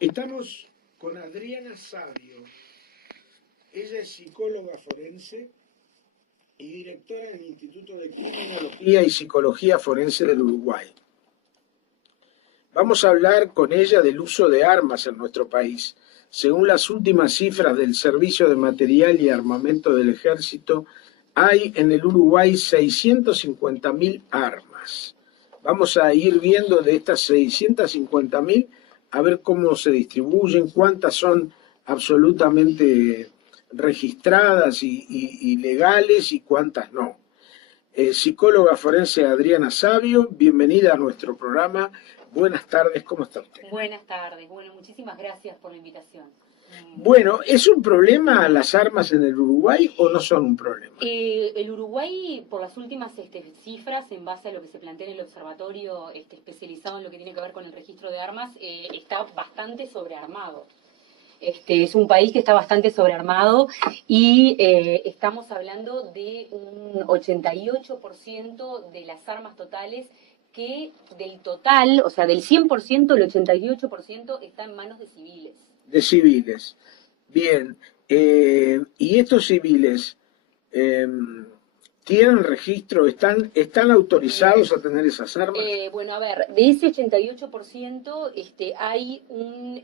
Estamos con Adriana Savio. Ella es psicóloga forense y directora del Instituto de Criminología y Psicología Forense del Uruguay. Vamos a hablar con ella del uso de armas en nuestro país. Según las últimas cifras del Servicio de Material y Armamento del Ejército, hay en el Uruguay 650.000 armas. Vamos a ir viendo de estas 650.000 a ver cómo se distribuyen, cuántas son absolutamente registradas y legales y cuántas no. Psicóloga forense Adriana Savio, bienvenida a nuestro programa. Buenas tardes, ¿cómo está usted? Buenas tardes, bueno, muchísimas gracias por la invitación. Bueno, ¿es un problema las armas en el Uruguay o no son un problema? El Uruguay, por las últimas cifras, en base a lo que se plantea en el observatorio especializado en lo que tiene que ver con el registro de armas, está bastante sobrearmado. Es un país que está bastante sobrearmado y estamos hablando de un 88% de las armas totales que del total, o sea, del 100%, el 88% está en manos de civiles. De civiles. Bien. ¿Y estos civiles tienen registro? ¿Están autorizados a tener esas armas? Bueno, a ver, de ese 88% hay un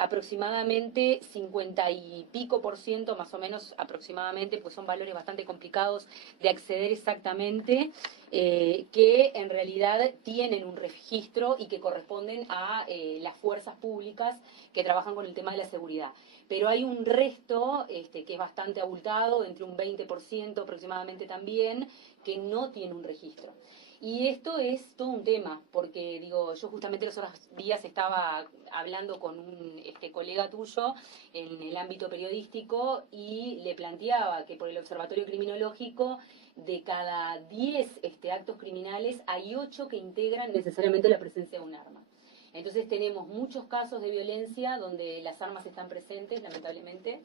aproximadamente 50 y pico por ciento, más o menos aproximadamente, pues son valores bastante complicados de acceder exactamente, que en realidad tienen un registro y que corresponden a las fuerzas públicas que trabajan con el tema de la seguridad. Pero hay un resto que es bastante abultado, entre un 20% aproximadamente también, que no tiene un registro. Y esto es todo un tema, porque digo, yo justamente los otros días estaba hablando con un colega tuyo en el ámbito periodístico y le planteaba que por el Observatorio Criminológico, de cada 10 actos criminales, hay 8 que integran necesariamente la presencia de un arma. Entonces tenemos muchos casos de violencia donde las armas están presentes, lamentablemente,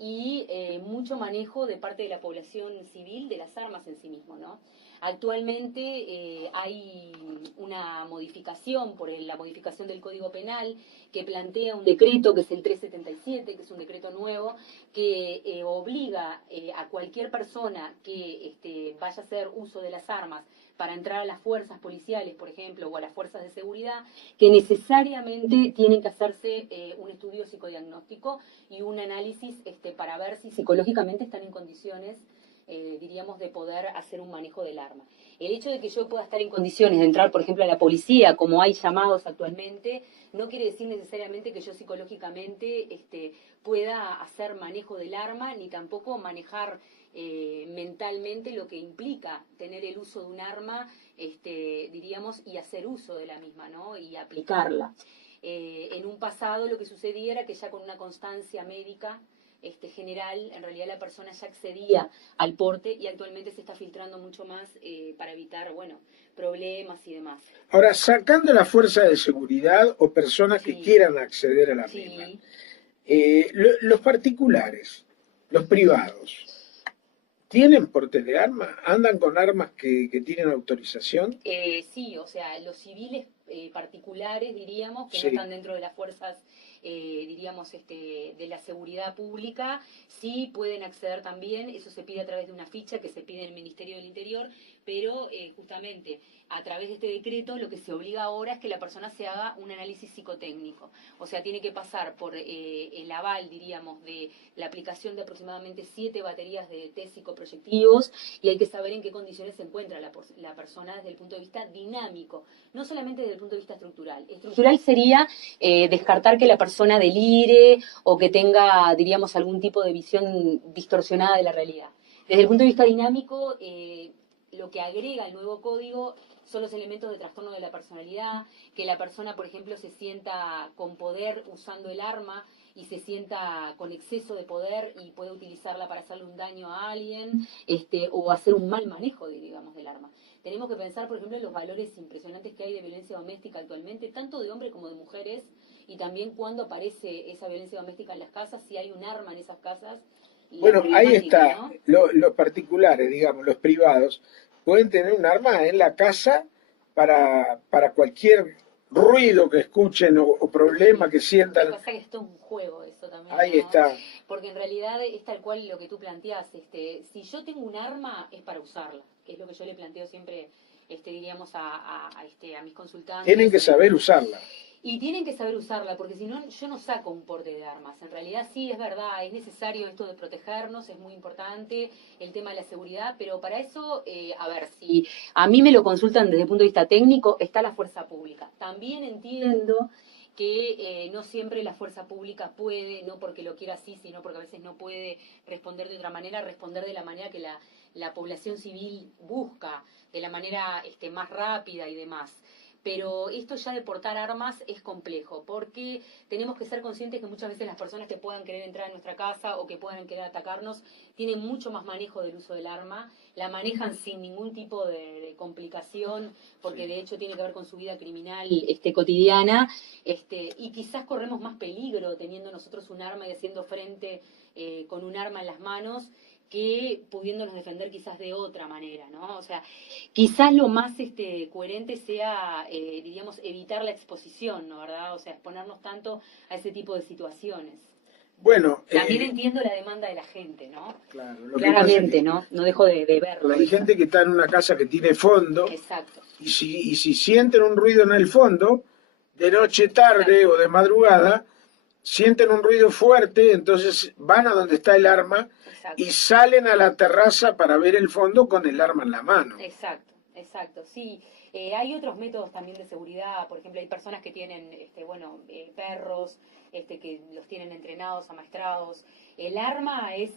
y mucho manejo de parte de la población civil de las armas en sí mismo, ¿no? Actualmente hay una modificación por la modificación del Código Penal que plantea un decreto que es el 377, que es un decreto nuevo, que obliga a cualquier persona que vaya a hacer uso de las armas para entrar a las fuerzas policiales, por ejemplo, o a las fuerzas de seguridad, que necesariamente tienen que hacerse un estudio psicodiagnóstico y un análisis para ver si psicológicamente están en condiciones, diríamos, de poder hacer un manejo del arma. El hecho de que yo pueda estar en condiciones de entrar, por ejemplo, a la policía, como hay llamados actualmente, no quiere decir necesariamente que yo psicológicamente pueda hacer manejo del arma, ni tampoco manejar mentalmente lo que implica tener el uso de un arma, diríamos, y hacer uso de la misma, ¿no? Y aplicarla. En un pasado lo que sucedía era que ya con una constancia médica general, en realidad la persona ya accedía al porte y actualmente se está filtrando mucho más para evitar, bueno, problemas y demás. Ahora, sacando la fuerza de seguridad o personas que quieran acceder a la misma, los particulares, los privados, ¿tienen portes de armas? ¿Andan con armas que tienen autorización? Sí, o sea, los civiles particulares, diríamos, que no están dentro de las fuerzas, diríamos, de la seguridad pública, sí pueden acceder también. Eso se pide a través de una ficha que se pide en el Ministerio del Interior, pero justamente a través de este decreto lo que se obliga ahora es que la persona se haga un análisis psicotécnico. O sea, tiene que pasar por el aval, diríamos, de la aplicación de aproximadamente 7 baterías de test psicoproyectivos, y hay que saber en qué condiciones se encuentra la persona desde el punto de vista dinámico, no solamente desde el punto de vista estructural. Estructural sería descartar que la persona delire o que tenga, diríamos, algún tipo de visión distorsionada de la realidad. Desde el punto de vista dinámico, lo que agrega el nuevo código son los elementos de trastorno de la personalidad, que la persona, por ejemplo, se sienta con poder usando el arma y se sienta con exceso de poder y puede utilizarla para hacerle un daño a alguien, o hacer un mal manejo, digamos, del arma. Tenemos que pensar, por ejemplo, en los valores impresionantes que hay de violencia doméstica actualmente, tanto de hombres como de mujeres, y también cuando aparece esa violencia doméstica en las casas, si hay un arma en esas casas. Bueno, ahí está, ¿no? los particulares, digamos, los privados, pueden tener un arma en la casa para cualquier ruido que escuchen o problema que Lo que sientan. pasa es que esto es un juego eso también, Ahí ¿no? está. Porque en realidad es tal cual lo que tú planteás, si yo tengo un arma es para usarla, que es lo que yo le planteo siempre, diríamos a mis Tienen consultantes. que saber usarla. Y tienen que saber usarla, porque si no, yo no saco un porte de armas. En realidad sí, es verdad, es necesario esto de protegernos, es muy importante el tema de la seguridad, pero para eso, a ver, si a mí me lo consultan desde el punto de vista técnico, está la fuerza pública. También entiendo que no siempre la fuerza pública puede, no porque lo quiera así, sino porque a veces no puede responder de otra manera, responder de la manera que la población civil busca, de la manera más rápida y demás. Pero esto ya de portar armas es complejo, porque tenemos que ser conscientes que muchas veces las personas que puedan querer entrar a nuestra casa o que puedan querer atacarnos tienen mucho más manejo del uso del arma, la manejan sin ningún tipo de complicación, porque de hecho tiene que ver con su vida criminal cotidiana, y quizás corremos más peligro teniendo nosotros un arma y haciendo frente con un arma en las manos, que pudiéndonos defender quizás de otra manera, ¿no? O sea, quizás lo más coherente sea, diríamos, evitar la exposición, ¿no? ¿Verdad? O sea, exponernos tanto a ese tipo de situaciones. Bueno, También entiendo la demanda de la gente, ¿no? claro, lo que pasa es Claramente, que ¿no? No dejo de verlo. hay Eso. gente que está en una casa que tiene fondo Exacto. y si sienten un ruido en el fondo, de noche, tarde o de madrugada, sienten un ruido fuerte, entonces van a donde está el arma Exacto. y salen a la terraza para ver el fondo con el arma en la mano. Exacto, exacto, sí. Hay otros métodos también de seguridad, por ejemplo, hay personas que tienen, perros, que los tienen entrenados, amaestrados. El arma es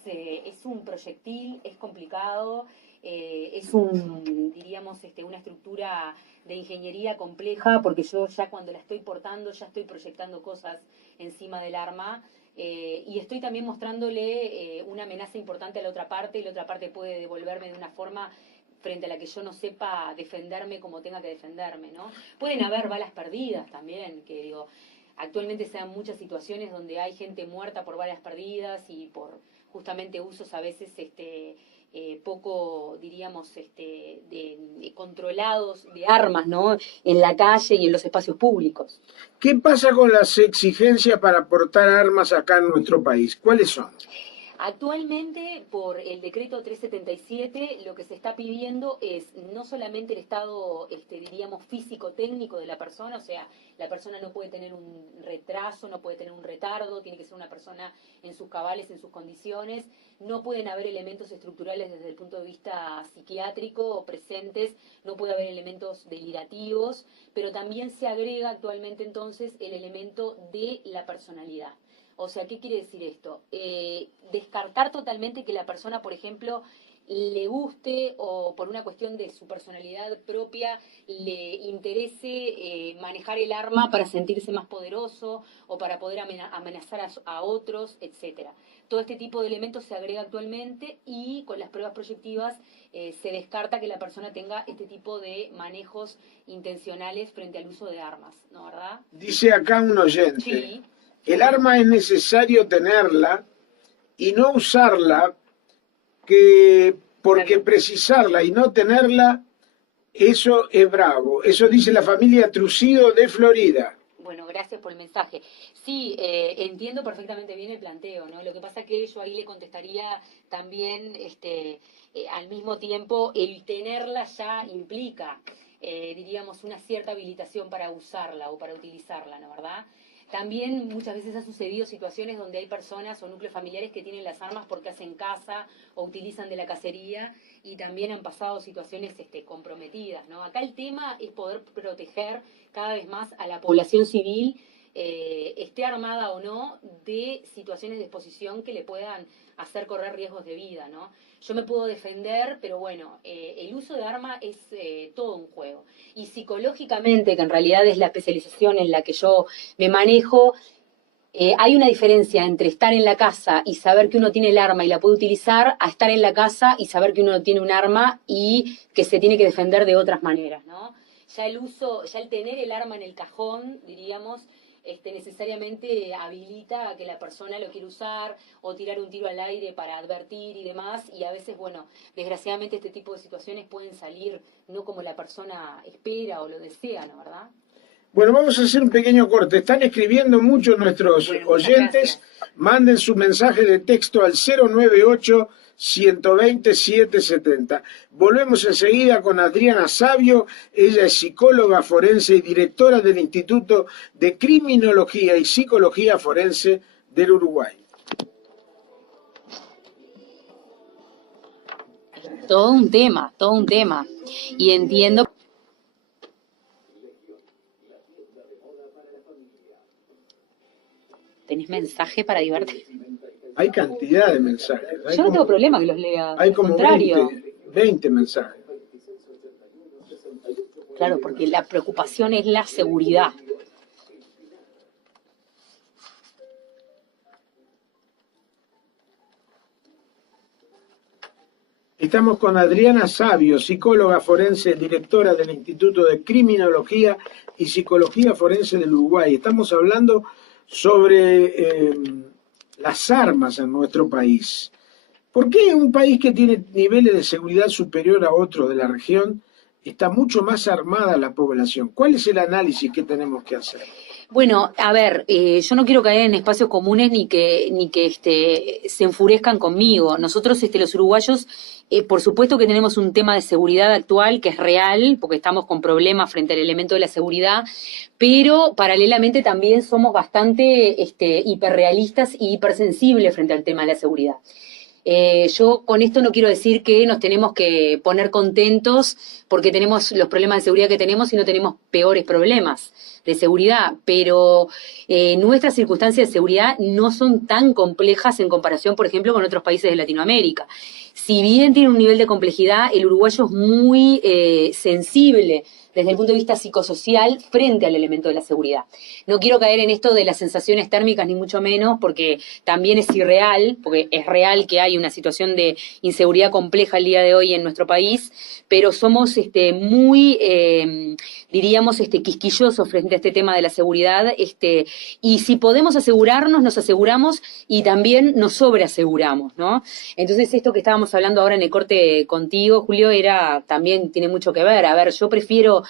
un proyectil, es complicado, diríamos, una estructura de ingeniería compleja, porque yo ya cuando la estoy portando, ya estoy proyectando cosas encima del arma. Y estoy también mostrándole una amenaza importante a la otra parte, y la otra parte puede devolverme de una forma frente a la que yo no sepa defenderme como tenga que defenderme, ¿no? Pueden haber balas perdidas también, que digo, actualmente se dan muchas situaciones donde hay gente muerta por balas perdidas y por justamente usos a veces poco, diríamos, de controlados de armas, ¿no? En la calle y en los espacios públicos. ¿Qué pasa con las exigencias para portar armas acá en nuestro país? ¿Cuáles son? Actualmente, por el decreto 377, lo que se está pidiendo es no solamente el estado, diríamos, físico-técnico de la persona, o sea, la persona no puede tener un retraso, no puede tener un retardo, tiene que ser una persona en sus cabales, en sus condiciones, no pueden haber elementos estructurales desde el punto de vista psiquiátrico presentes, no puede haber elementos delirativos, pero también se agrega actualmente entonces el elemento de la personalidad. O sea, ¿qué quiere decir esto? Descartar totalmente que la persona, por ejemplo, le guste o por una cuestión de su personalidad propia le interese manejar el arma para sentirse más poderoso o para poder amenazar a otros, etcétera. Todo este tipo de elementos se agrega actualmente y con las pruebas proyectivas se descarta que la persona tenga este tipo de manejos intencionales frente al uso de armas, ¿no, verdad? Dice acá un oyente, Sí. el arma es necesario tenerla y no usarla, que porque precisarla y no tenerla, eso es bravo. Eso dice la familia Trucido de Florida. Bueno, gracias por el mensaje. Sí, entiendo perfectamente bien el planteo, ¿no? Lo que pasa es que yo ahí le contestaría también, al mismo tiempo, el tenerla ya implica, diríamos, una cierta habilitación para usarla o para utilizarla, ¿no? ¿Verdad? También muchas veces ha sucedido situaciones donde hay personas o núcleos familiares que tienen las armas porque hacen caza o utilizan de la cacería y también han pasado situaciones comprometidas, ¿no? Acá el tema es poder proteger cada vez más a la población civil, esté armada o no, de situaciones de exposición que le puedan hacer correr riesgos de vida, ¿no? Yo me puedo defender, pero bueno, el uso de arma es todo un juego. Y psicológicamente, que en realidad es la especialización en la que yo me manejo, hay una diferencia entre estar en la casa y saber que uno tiene el arma y la puede utilizar, a estar en la casa y saber que uno no tiene un arma y que se tiene que defender de otras maneras, ¿no? Ya el tener el arma en el cajón, diríamos, necesariamente habilita a que la persona lo quiera usar o tirar un tiro al aire para advertir y demás, y a veces, bueno, desgraciadamente este tipo de situaciones pueden salir no como la persona espera o lo desea, ¿no? ¿Verdad? Bueno, vamos a hacer un pequeño corte. Están escribiendo mucho nuestros oyentes. Manden su mensaje de texto al 098-120-770. Volvemos enseguida con Adriana Savio. Ella es psicóloga forense y directora del Instituto de Criminología y Psicología Forense del Uruguay. Todo un tema, todo un tema. Y entiendo. ¿Tenés mensaje para divertir? Hay cantidad de mensajes. Yo no tengo problema que los lea. Hay como contrario. 20 mensajes. Claro, porque la preocupación es la seguridad. Estamos con Adriana Savio, psicóloga forense, directora del Instituto de Criminología y Psicología Forense del Uruguay. Estamos hablando sobre las armas en nuestro país. ¿Por qué un país que tiene niveles de seguridad superior a otros de la región está mucho más armada la población? ¿Cuál es el análisis que tenemos que hacer? Bueno, a ver, yo no quiero caer en espacios comunes ni que se enfurezcan conmigo. Nosotros, los uruguayos, por supuesto que tenemos un tema de seguridad actual que es real, porque estamos con problemas frente al elemento de la seguridad, pero paralelamente también somos bastante hiperrealistas y hipersensibles frente al tema de la seguridad. Yo con esto no quiero decir que nos tenemos que poner contentos porque tenemos los problemas de seguridad que tenemos y no tenemos peores problemas de seguridad, pero nuestras circunstancias de seguridad no son tan complejas en comparación, por ejemplo, con otros países de Latinoamérica. Si bien tiene un nivel de complejidad, el uruguayo es muy sensible desde el punto de vista psicosocial frente al elemento de la seguridad. No quiero caer en esto de las sensaciones térmicas ni mucho menos, porque también es irreal, porque es real que hay una situación de inseguridad compleja el día de hoy en nuestro país, pero somos muy, diríamos, quisquillosos frente a este tema de la seguridad, y si podemos asegurarnos, nos aseguramos y también nos sobreaseguramos, ¿no? Entonces esto que estábamos hablando ahora en el corte contigo, Julio, también tiene mucho que ver. A ver, yo prefiero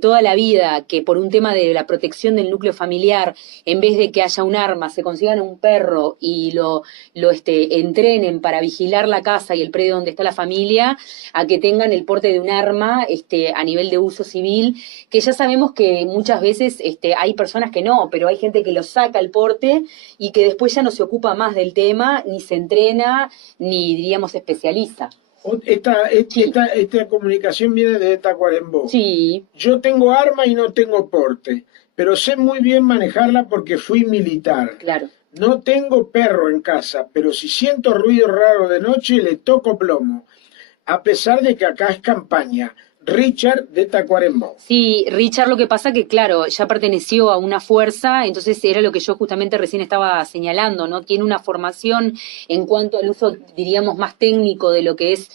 toda la vida que por un tema de la protección del núcleo familiar, en vez de que haya un arma, se consigan un perro y lo entrenen para vigilar la casa y el predio donde está la familia, a que tengan el porte de un arma a nivel de uso civil, que ya sabemos que muchas veces hay personas que no, pero hay gente que lo saca el porte y que después ya no se ocupa más del tema, ni se entrena, ni diríamos se especializa. Esta comunicación viene de Tacuarembó. Sí. Yo tengo arma y no tengo porte, pero sé muy bien manejarla porque fui militar. Claro. No tengo perro en casa, pero si siento ruido raro de noche le toco plomo, a pesar de que acá es campaña. Richard de Tacuarembó. Sí, Richard, lo que pasa que, claro, ya perteneció a una fuerza, entonces era lo que yo justamente recién estaba señalando, ¿no? Tiene una formación en cuanto al uso, diríamos, más técnico de lo que es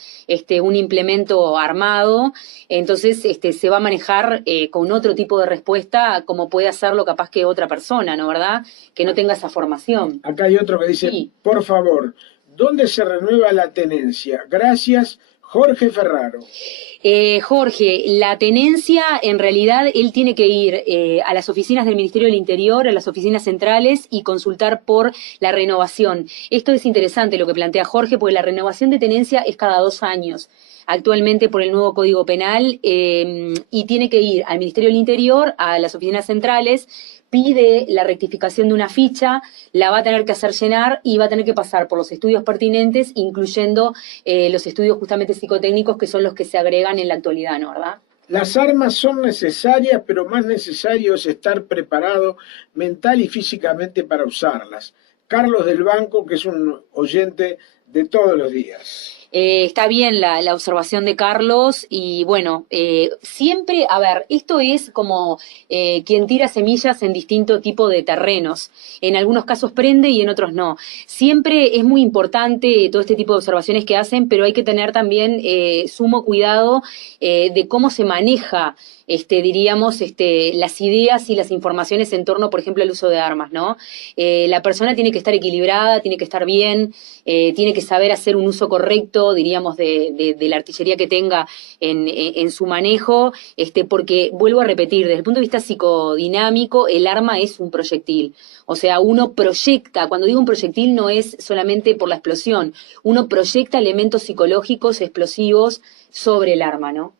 un implemento armado, entonces se va a manejar con otro tipo de respuesta como puede hacerlo capaz que otra persona, ¿no? ¿Verdad? Que no tenga esa formación. Acá hay otro que dice, sí. Por favor, ¿dónde se renueva la tenencia? Gracias, Jorge Ferraro. Jorge, la tenencia, en realidad, él tiene que ir a las oficinas del Ministerio del Interior, a las oficinas centrales y consultar por la renovación. Esto es interesante lo que plantea Jorge, porque la renovación de tenencia es cada 2 años. Actualmente por el nuevo Código Penal, y tiene que ir al Ministerio del Interior, a las oficinas centrales, pide la rectificación de una ficha, la va a tener que hacer llenar y va a tener que pasar por los estudios pertinentes, incluyendo los estudios justamente psicotécnicos, que son los que se agregan en la actualidad, ¿no? ¿Verdad? Las armas son necesarias, pero más necesario es estar preparado mental y físicamente para usarlas. Carlos del Banco, que es un oyente de todos los días. Está bien la observación de Carlos y bueno, siempre, a ver, esto es como quien tira semillas en distinto tipo de terrenos. En algunos casos prende y en otros no. Siempre es muy importante todo este tipo de observaciones que hacen, pero hay que tener también sumo cuidado de cómo se maneja diríamos, las ideas y las informaciones en torno, por ejemplo, al uso de armas, ¿no? La persona tiene que estar equilibrada, tiene que estar bien, tiene que saber hacer un uso correcto respecto, diríamos, de la artillería que tenga en su manejo, porque, vuelvo a repetir, desde el punto de vista psicodinámico, el arma es un proyectil. O sea, uno proyecta, cuando digo un proyectil no es solamente por la explosión, uno proyecta elementos psicológicos explosivos sobre el arma, ¿no?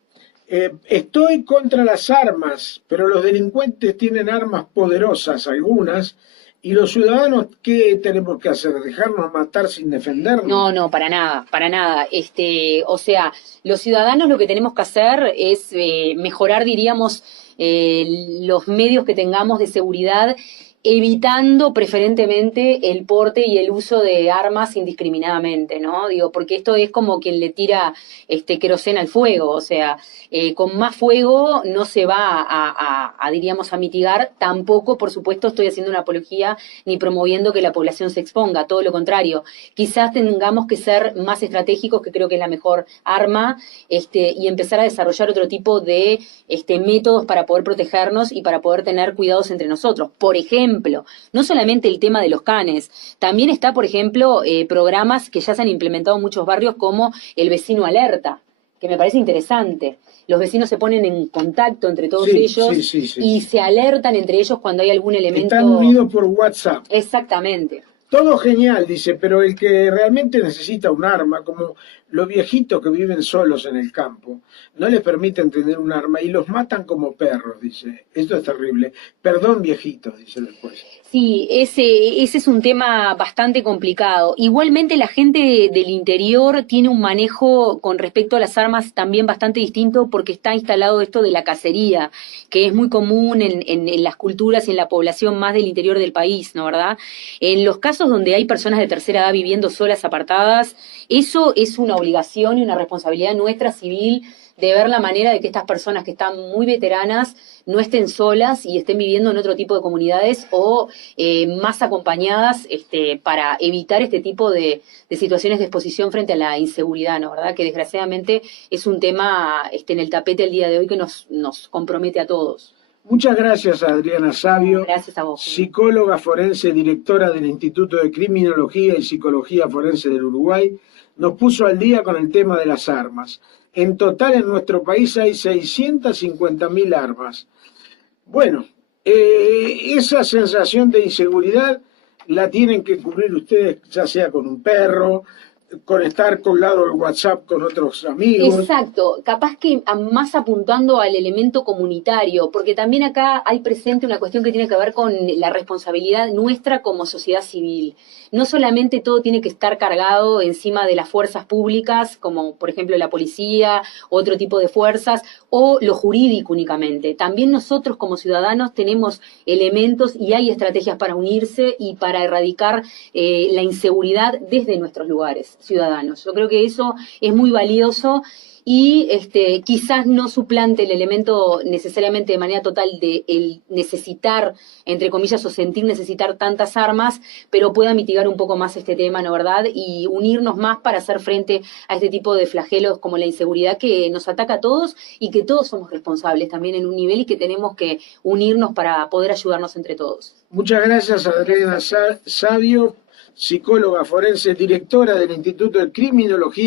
Estoy contra las armas, pero los delincuentes tienen armas poderosas, algunas, y los ciudadanos, ¿qué tenemos que hacer? ¿Dejarnos matar sin defendernos? No, no, para nada, para nada. O sea, los ciudadanos lo que tenemos que hacer es mejorar, diríamos, los medios que tengamos de seguridad, evitando preferentemente el porte y el uso de armas indiscriminadamente, ¿no? Digo, porque esto es como quien le tira queroseno al fuego, o sea, con más fuego no se va diríamos, a mitigar. Tampoco, por supuesto, estoy haciendo una apología ni promoviendo que la población se exponga, todo lo contrario. Quizás tengamos que ser más estratégicos, que creo que es la mejor arma, y empezar a desarrollar otro tipo de métodos para poder protegernos y para poder tener cuidados entre nosotros. Por ejemplo, no solamente el tema de los canes, también está, por ejemplo, programas que ya se han implementado en muchos barrios como el vecino alerta, que me parece interesante. Los vecinos se ponen en contacto entre todos ellos y se alertan entre ellos cuando hay algún elemento. Están unidos por WhatsApp. Exactamente. Todo genial, dice, pero el que realmente necesita un arma, como los viejitos que viven solos en el campo, no les permiten tener un arma y los matan como perros, dice. Esto es terrible. Perdón, viejitos, dice después. Sí, ese es un tema bastante complicado. Igualmente la gente del interior tiene un manejo con respecto a las armas también bastante distinto, porque está instalado esto de la cacería, que es muy común en las culturas y en la población más del interior del país, ¿no, verdad? En los casos donde hay personas de tercera edad viviendo solas, apartadas, eso es una obligación y una responsabilidad nuestra civil, de ver la manera de que estas personas que están muy veteranas no estén solas y estén viviendo en otro tipo de comunidades o más acompañadas, para evitar este tipo de situaciones de exposición frente a la inseguridad, ¿no? ¿Verdad? Que desgraciadamente es un tema en el tapete el día de hoy que nos compromete a todos. Muchas gracias, Adriana Savio. Gracias a vos. Psicóloga forense, directora del Instituto de Criminología y Psicología Forense del Uruguay, nos puso al día con el tema de las armas. En total en nuestro país hay 650.000 armas. Bueno, esa sensación de inseguridad la tienen que cubrir ustedes, ya sea con un perro, con estar colgado el WhatsApp con otros amigos. Exacto, capaz que más apuntando al elemento comunitario, porque también acá hay presente una cuestión que tiene que ver con la responsabilidad nuestra como sociedad civil. No solamente todo tiene que estar cargado encima de las fuerzas públicas, como por ejemplo la policía, otro tipo de fuerzas, o lo jurídico únicamente. También nosotros como ciudadanos tenemos elementos y hay estrategias para unirse y para erradicar la inseguridad desde nuestros lugares ciudadanos. Yo creo que eso es muy valioso y quizás no suplante el elemento necesariamente de manera total de el necesitar, entre comillas, o sentir necesitar tantas armas, pero pueda mitigar un poco más este tema, ¿no, verdad? Y unirnos más para hacer frente a este tipo de flagelos como la inseguridad que nos ataca a todos y que todos somos responsables también en un nivel y que tenemos que unirnos para poder ayudarnos entre todos. Muchas gracias, Adriana Savio, psicóloga forense, directora del Instituto de Criminología